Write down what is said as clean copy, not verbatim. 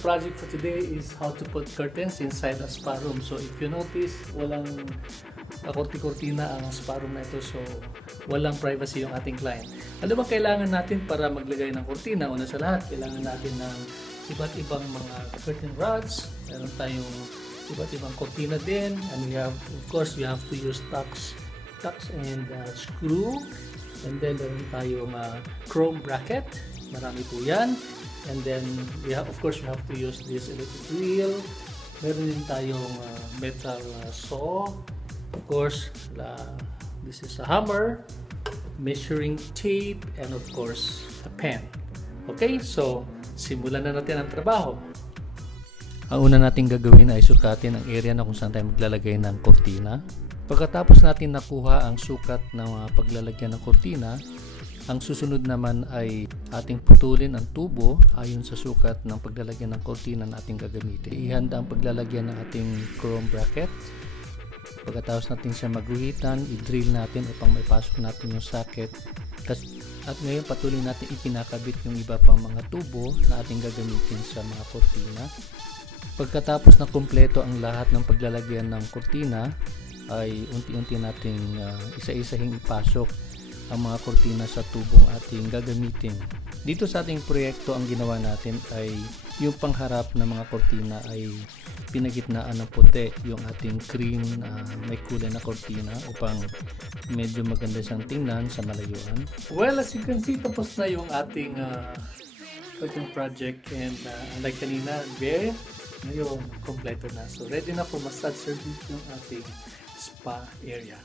project for today is how to put curtains inside a spa room. So if you notice, walang kortina ang spa room na ito, so walang privacy yung ating client. Ano ba kailangan natin para maglagay ng kortina? Una sa lahat, kailangan natin ng iba't ibang mga curtain rods. Meron tayong iba't ibang kortina din, and we have, of course, we have to use tacks and screw, and then meron tayong chrome bracket. Marami po yan. And then we have, of course, we have to use this electric wheel. Meron din tayong metal saw. Of course, this is a hammer, measuring tape, and of course, a pen. Okay, so simulan na natin ang trabaho. Ang una natin gagawin ay sukatin ang area na kung saan tayo maglalagay ng kortina. Pagkatapos natin nakuha ang sukat ng paglalagyan ng kortina, ang susunod naman ay ating putulin ang tubo ayon sa sukat ng paglalagyan ng kortina na ating gagamitin. Ihanda ang paglalagyan ng ating chrome bracket. Pagkatapos natin siya maguhitan, i-drill natin upang maipasok natin yung socket. At ngayon patuloy natin ikinakabit yung iba pang mga tubo na ating gagamitin sa mga kortina. Pagkatapos na kumpleto ang lahat ng paglalagyan ng kortina, ay unti-unti nating isa-isahing ipasok ang mga kortina sa tubong ating gagamitin. Dito sa ating proyekto, ang ginawa natin ay yung pangharap ng mga kortina ay pinagitnaan ng puti, yung ating cream may kulay na kortina upang medyo maganda siyang tingnan sa malayuan. Well, as you can see, tapos na yung ating project, and like kanina, ngayon kompleto na. So ready na for massage service yung ating spa area.